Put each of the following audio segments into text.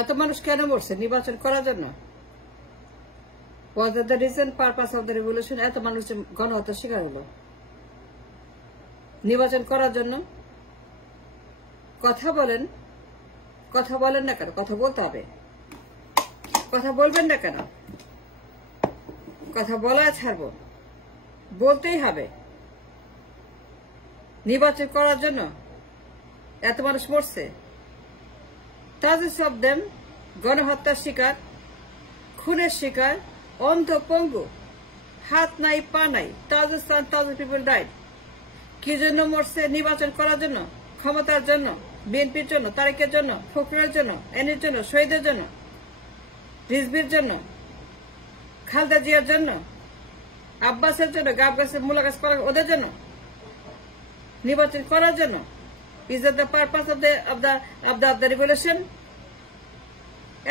এত মানুষ কেন মরছে নির্বাচন করার জন্য? Was the reason purpose of the revolution? এত মানুষ গণহত্যার শিকার হলো নির্বাচন করার জন্য। কথা বলেন না কেন? কথা বলতে হবে। কথা বলবেন না কেন? কথা বলা ছাড়বো, বলতেই হবে। নির্বাচন করার জন্য এত মানুষ মরছে। thousands of them গণহত্যার শিকার, খুনের শিকার, অন্ধ পঙ্গু, হাত নাই পা নাই। thousands people died. কি জন্য মরছে? নির্বাচন করার জন্য, ক্ষমতার জন্য, বিএনপির জন্য, তারেকের জন্য, ফখরুলের জন্য, এনির জন্য, শহীদের জন্য, রিজভির জন্য, খালেদা জিয়ার জন্য, আব্বাসের জন্য, গাব গাছের মূলা গাছ করা ওদের জন্য, নির্বাচন করার জন্য। Is that the purpose of the revolution?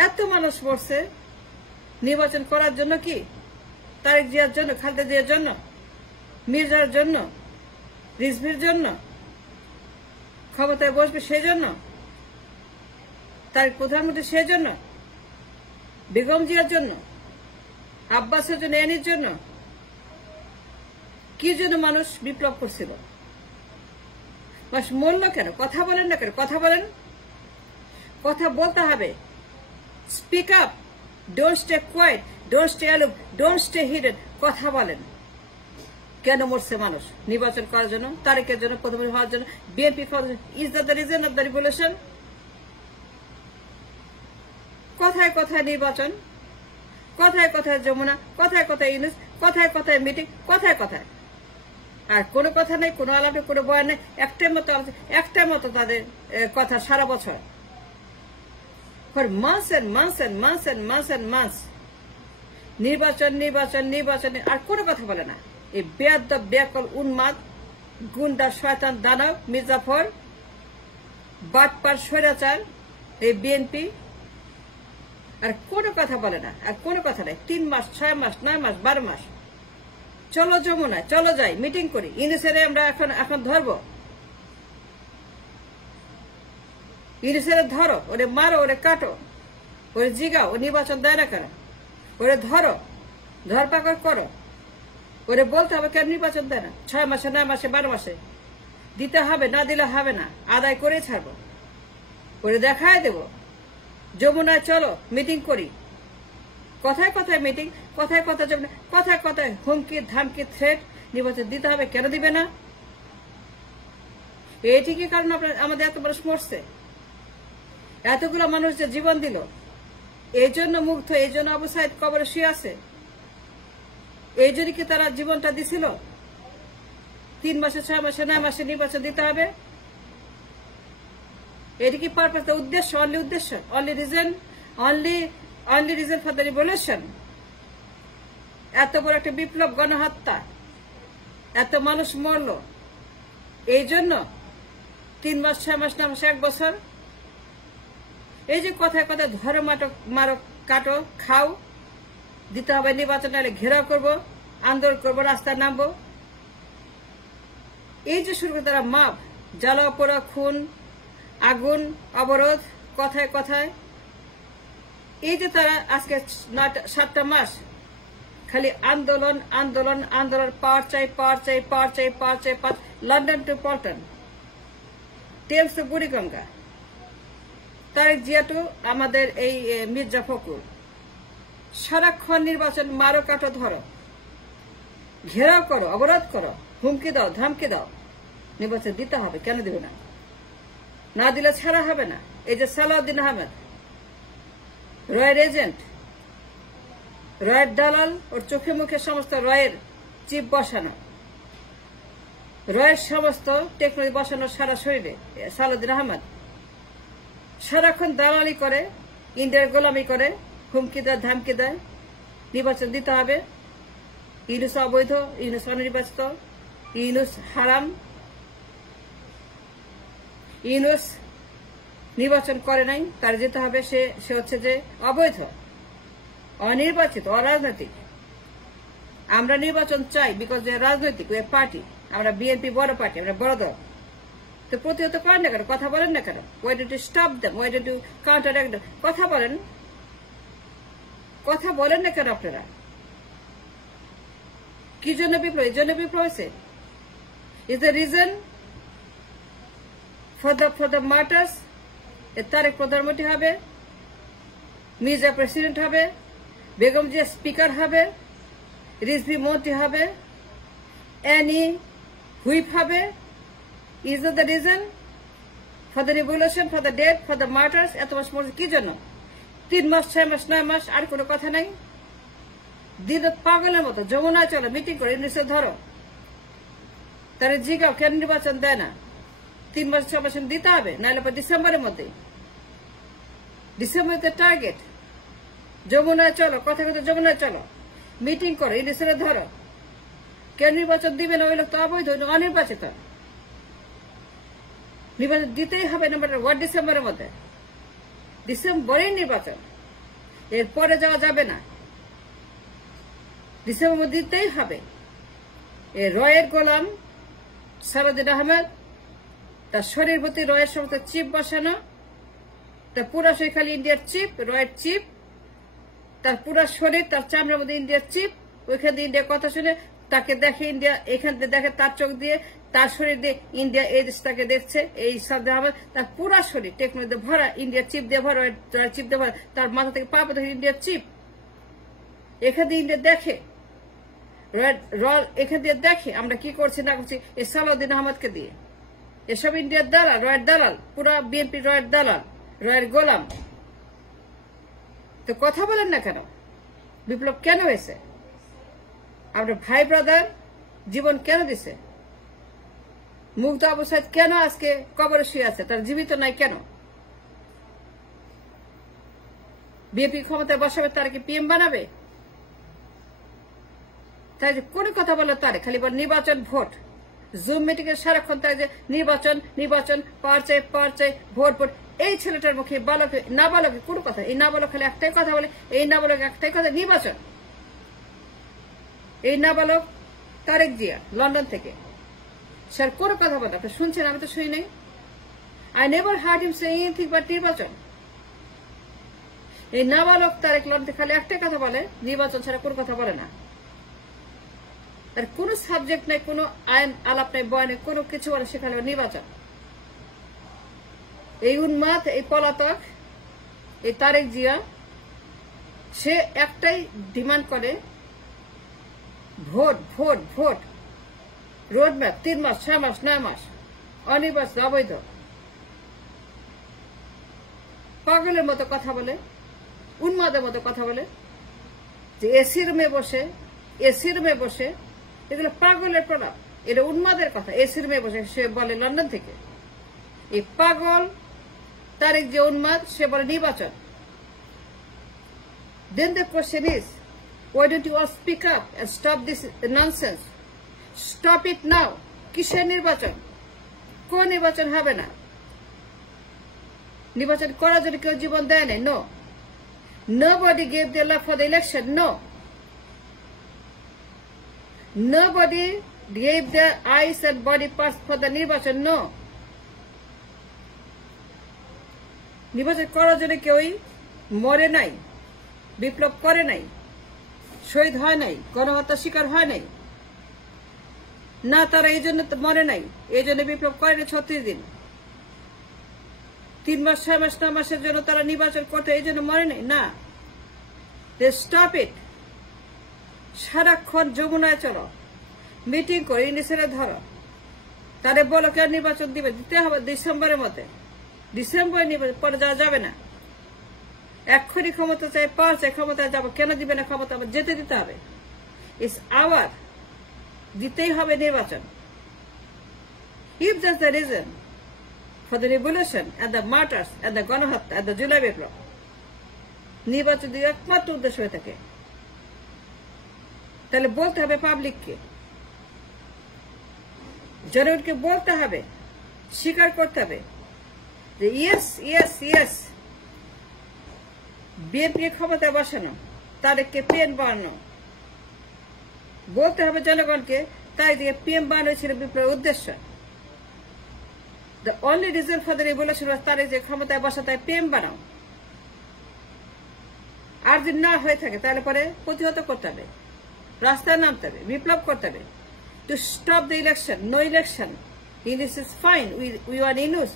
এত মানুষ মরছে নির্বাচন করার জন্য কি? তারেক জিয়ার জন্য, খালেদা জিয়ার জন্য, মির্জার জন্য, রিজভির জন্য, ক্ষমতায় বসবে সেই জন্য, তারেক প্রধানমন্ত্রী সেই জন্য, বেগম জিয়ার জন্য, আব্বাসের জন্য, এনির জন্য। কি জন্য মানুষ বিপ্লব করছিল? মানুষ মরল কেন? কথা বলেন না কেন? কথা বলেন, কথা বলতে হবে। Speak up, don't stay quiet, don't stay aloof, don't stay hidden. কথা বলেন। কেন মরছে মানুষ? নির্বাচন করার জন্য, তারেকের জন্য, প্রধানমন্ত্রী হওয়ার জন্য, BNP. Is that the reason of the revolution? কথায় কথায় নির্বাচন, কথায় কথায় যমুনা, কথায় কথায় ইউনুস, কথায় কথায় মিটিং, কথায় কথায়। আর কোনো কথা নেই, কোনো আলাপ নেই, কোনো বয়ান নেই। একটাই মতো তাদের কথা সারা বছর। For months and months and months and months and months নির্বাচন, নির্বাচন, নির্বাচন। আর কোনো কথা বলে না। এই বেয়াদব, বেয়াকল, উন্মাদ, গুন্ডা, শয়তান, দানব, মির্জাফর, বাটপার, স্বৈরাচার, এই বিএনপি। আর কোনো কথা বলে না, আর কোনো কথা নেই। 3 মাস, 6 মাস, 9 মাস, 12 মাস। চলো যমুনা, চলো যাই, মিটিং করি। ইউনুসেরে আমরা এখন ধরবো। ইউনুসেরে ধরো, ওরে মারো, ওরে কাটো, ওরে জিগাও। ও নির্বাচন দেয় না কেন? ওরে ধরো, ধরপাকড় করো। ওরে বলতে হবে কেন নির্বাচন দেয় না? 6 মাসে, 9 মাসে, 12 মাসে দিতে হবে, না দিলে হবে না। আদায় করে ছাড়বো, ওরে দেখায় দেব। যমুনায় চলো, মিটিং করি। কথায় কথায় মিটিং, কথায় কথায় যমুনা, কথায় কথায় হুমকি, ধামকি, থ্রেট। নির্বাচন দিতে হবে, কেন দিবে না? এইটি কি কারণ আমাদের এত মানুষ মরছে? এতগুলো মানুষ যে জীবন দিল, এই জন্য মুগ্ধ, এই জন্য আবু সাইদ কবরে শুয়ে আছে, এই জন্য কি তারা জীবনটা দিছিল? 3 মাসে, 6 মাসে, 9 মাসে নির্বাচন দিতে হবে? এটি কি পারপাস? উদ্দেশ্য, অনলি উদ্দেশ্য, only reason, only reason for the revolution. এত বড় একটা বিপ্লব, গণহত্যা, এত মানুষ মরল এই জন্য? 3 মাস, 6 মাস, 9 মাস, 1 বছর। এই যে কথায় কথায় ধরো, মারো, কাটো, খাও, দিতে হবে নির্বাচন, নাহলে ঘেরাও করবো, আন্দোলন করবো, রাস্তায় নামবো। এই যে শুরু করে তারা মাপ, জ্বালা পোড়া, খুন, আগুন, অবরোধ, কথায় কথায়। এই যে তারা আজকে 7টা মাস খালি আন্দোলন, আন্দোলন, আন্দোলন। পাওয়ার চাই, পাওয়ার চাই, পাওয়ার চাই, পাওয়ার চাই, লন্ডন টু পল্টন, টেলস টু বুড়িগঙ্গা, তারেক জিয়া টু আমাদের এই মির্জা ফখরুল। সারাক্ষণ নির্বাচন, মারো, কাটো, ধরো, ঘেরাও করো, অবরোধ করো, হুমকি দাও, ধামকি দাও। নির্বাচন দিতে হবে, কেন দিবে না? না দিলে ছাড়া হবে না। এই যে সালাউদ্দিন আহমেদ, রয়ের এজেন্ট, রয়ের দালাল, ওর চোখে মুখে সমস্ত রয়ের চিপ বসানো, রয়ের সমস্ত টেকনোলজি বসানো সারা শরীরে। সালাউদ্দিন আহমেদ সারাক্ষণ দালালি করে, ইন্ডিয়ার গোলামি করে, হুমকি দেয়, ধামকি দেয়। নির্বাচন দিতে হবে। ইউনুস অবৈধ, ইউনুস অনির্বাচিত, ইউনুস হারাম, ইউনুস নির্বাচন করে নাই, তার যেতে হবে। সে হচ্ছে যে অবৈধ, অনির্বাচিত, অরাজনৈতিক। আমরা নির্বাচন চাই বিকজ রাজনৈতিক পার্টি। আমরা বিএনপি বড় পার্টি, আমরা বড় দল। তো প্রতিহত করেন না কেন, কথা বলেন না কেন? Why don't you stop them, why don't you counteract them? কথা বলেন, কথা বলেন না কেন আপনারা? কি জন্য বিপ্লব? এই জন্য বিপ্লব হয়েছে? Is the reason for the martyrs? Tarique প্রধানমন্ত্রী হবে, মির্জা প্রেসিডেন্ট হবে, বেগম জিয়া স্পিকার হবে, রিজভি মন্ত্রী হবে, অ্যানি হুইপ হবে? Is that the reason for the revolution, for the death, for the martyrs? এত মাস মরছে কি জন্য? 3 মাস, 6 মাস, 9 মাস, আর কোনো কথা নাই? দিন পাগলের মতো যমুনায় চলো, মিটিং করে নিশ্চয় ধরো, তারা জিগাও কেন নির্বাচন দেয় না? 3 মাস 6 মাস দিতে হবে, নাহলে ডিসেম্বরের মধ্যে। ডিসেম্বরের টার্গেট। যমুনায় চলো, কথা কথা যমুনায় চলো, মিটিং করো, ইনিশিয়েটিভ ধরো। কেন নির্বাচন দিবে না? ওই লোক তো অবৈধ, অনির্বাচিত। নির্বাচন দিতেই হবে নাম্বার 1 ডিসেম্বরের মধ্যে। ডিসেম্বরেই নির্বাচন, এরপরে যাওয়া যাবে না। ডিসেম্বর দিতেই হবে। রয়ের গোলাম সালাউদ্দিন আহমেদ, তার শরীর প্রতি রয়ের সমস্ত চিপ বসানো, তার পুরা শরীর খালি ইন্ডিয়ার চিপ, রয়ের চিপ, তার পুরা শরীর, তার চামড়ার মধ্যে ইন্ডিয়ার চিপ। ওইখান দিয়ে ইন্ডিয়ার কথা শুনে তাকে দেখে ইন্ডিয়া, এখান থেকে দেখে তার চোখ দিয়ে, তার শরীর দিয়ে ইন্ডিয়া এই দেশটাকে দেখছে। এই সালাউদ্দিন আহমেদ তার পুরা শরীর টেকনোলজি ভরা, ইন্ডিয়ার চিপ দিয়ে ভরা, চিপ দিয়ে ভরা, তার মাথা থেকে পা পর্যন্ত ইন্ডিয়ার চিপ। এখান দিয়ে ইন্ডিয়া দেখে, এখান দিয়ে দেখে আমরা কি করছি না করছি এই সালাউদ্দিন আহমেদকে দিয়ে। এসব ইন্ডিয়ার দালাল, রয়ের দালাল, পুরা বিএনপি রয়ের দালাল, রয়ের গোলাম। তো কথা বলেন না কেন? বিপ্লব কেন হয়েছে? আপনার ভাই ব্রাদার জীবন কেন দিছে? মুগ্ধ আবু সাইদ কেন আজকে কবরে শুয়ে আছে? তার জীবিত নাই কেন? বিএনপি ক্ষমতায় বসাবে, তার কি পিএম বানাবে? তাই যে কোন কথা বলে তারে খালি বল নির্বাচন, ভোট। জুম মিটিং এর সারাক্ষণ তাই যে নির্বাচন, নির্বাচন, পাওয়ার চাই, ভোট ভোট। এই ছেলেটার মুখে বালক না বালকে কোনো কথা, এই না বালক খালি একটাই কথা বলে, এই না বালক একটাই কথা, নির্বাচন। এই না বালক তারেক জিয়া লন্ডন থেকে, স্যার কোনো কথা বলে আপনি শুনছেন? আমি তো শুনি নাই। I never hard him say anything but নির্বাচন। এই না বালক তারেক লন্ডন খালি একটাই কথা বলে, নির্বাচন ছাড়া কোনো কথা বলে না। তার কোনো সাবজেক্ট নাই, কোনো আইন আলাপ নাই, বয় নেই, কোনো কিছু বলে সেখানে নির্বাচন। এই উন্মাদ, এই পলাতক, এই তারেক জিয়া, সে একটাই ডিমান্ড করে, ভোট ভোট ভোট। রোডম্যাপ 3 মাস, 6 মাস, 9 মাস, অনির্বাচিত, অবৈধ। পাগলের মতো কথা বলে, উন্মাদের মতো কথা বলে, যে এসি রুমে বসে, এগুলো পাগলের প্রলাপ, এটা উন্মাদের কথা। এসি রুমে বসে সে বলে লন্ডন থেকে। এই পাগল তারেক যে উন্মাদ, সে বলে নির্বাচন। Then the question is, why don't you all speak up and stop this nonsense? Stop it now. কিসের নির্বাচন? কোন নির্বাচন হবে না? নির্বাচন করার জন্য কেউ জীবন দেয় না। No. Nobody gave their life for the election. No. Nobody gave their eyes and body parts for the নির্বাচন। No. নির্বাচন করার জন্য কেউই মরে নাই, বিপ্লব করে নাই, শহীদ হয় নাই, গণহত্যার শিকার হয় নাই না। তারা এই জন্য মরে নাই, এই জন্য বিপ্লব করে নাই 36 দিন। 3 মাস, 6 মাস, 9 মাসের জন্য তারা নির্বাচন করতে এই জন্য মরে নাই না। Stop it. সারাক্ষণ যমুনায় চলো, মিটিং করে ইনিশিয়েটিভ ধরো, তাদের বলো কেন নির্বাচন দিতে হবে ডিসেম্বরের মধ্যে। ডিসেম্বর নির্বাচন পরে যাওয়া যাবে না। এক্ষুনি ক্ষমতা চাই, পাওয়ার চাই, ক্ষমতায় যাবো। কেন দিবে না ক্ষমতা? আবার যেতে দিতে হবে। ইটস আওয়ার, দিতেই হবে নির্বাচন। If that's the reason for the revolution and the martyrs and the গণহত্যা এন্ড দ্য জুলাই বিপ্লব, নির্বাচন দিয়ে একমাত্র উদ্দেশ্য হয়ে থাকে, তাহলে বলতে হবে পাবলিককে, জনগণকে বলতে হবে, স্বীকার করতে হবে যে ইয়েস বিএনপি ক্ষমতায় বসানো, তাদেরকে পিএম বানানো। বলতে হবে জনগণকে, তাই দিয়ে পিএম বানানো ছিল বিপ্লবের উদ্দেশ্য। The only reason for the revolution was তার যে ক্ষমতায় বসা তাই প্রেম বানাও। আর যদি না হয়ে থাকে তাহলে পরে প্রতিহত করতে হবে, রাস্তায় নামতে হবে, বিপ্লব করতে হবে। To stop the election, no election. This is fine. We want Yunus.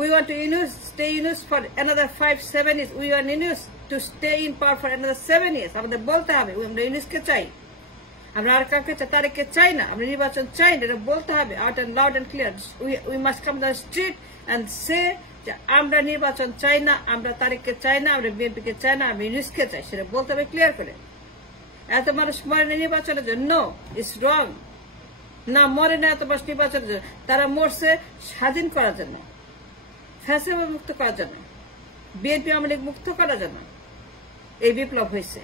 We want to stay Yunus for another 5-7 years. We want Yunus to stay in power for another 7 years. আমাদের বলতে হবে আমরা ইউনুসকে চাই, আমরা আর কাউকে তারেককে চাই না, আমরা নির্বাচন চাই না, এটা বলতে হবে out and loud and clear. We must come to the street and say যে আমরা নির্বাচন চাই না, আমরা তারেককে চাই না, আমরা বিএনপিকে চাই না, আমরা ইউনুসকে চাই, সেটা বলতে হবে ক্লিয়ার করে। এত মানুষ মরে নির্বাচনের জন্য, ইটস রং। না মরে না এত মানুষ নির্বাচনের জন্য, তারা মরছে স্বাধীন করার জন্য, ফ্যাসিবাদ মুক্ত করার জন্য, বিএনপি আওয়ামী লীগ মুক্ত করার জন্য এই বিপ্লব হয়েছে।